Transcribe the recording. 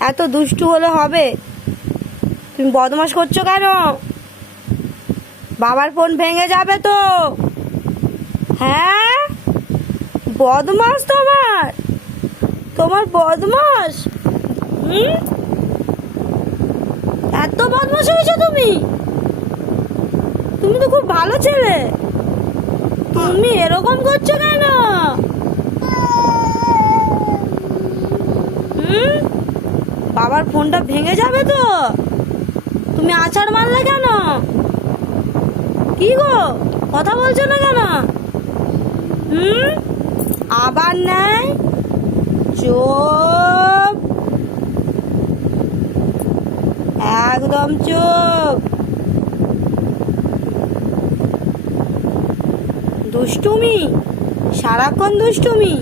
এত দুষ্টু হলে হবে? তুমি বদমাশ করছো কেন? বাবার ফোন ভেঙে যাবে তো। হ্যাঁ, বদমাশ তোমার তোমার বদমাশ। হুম, এত বদমাশ হয়েছো তুমি? তুমি তো খুব ভালো ছেলে, তুমি এরকম করছো কেন? হুম, বাবার ফোনটা ভেঙে যাবে তো। তুমি আছাড় মারলে কেন? কি গো, কথা বলছো না কেন? হুম, আবার নাই। চুপ, একদম চুপ। দুষ্টুমি, সারাক্ষণ দুষ্টুমি।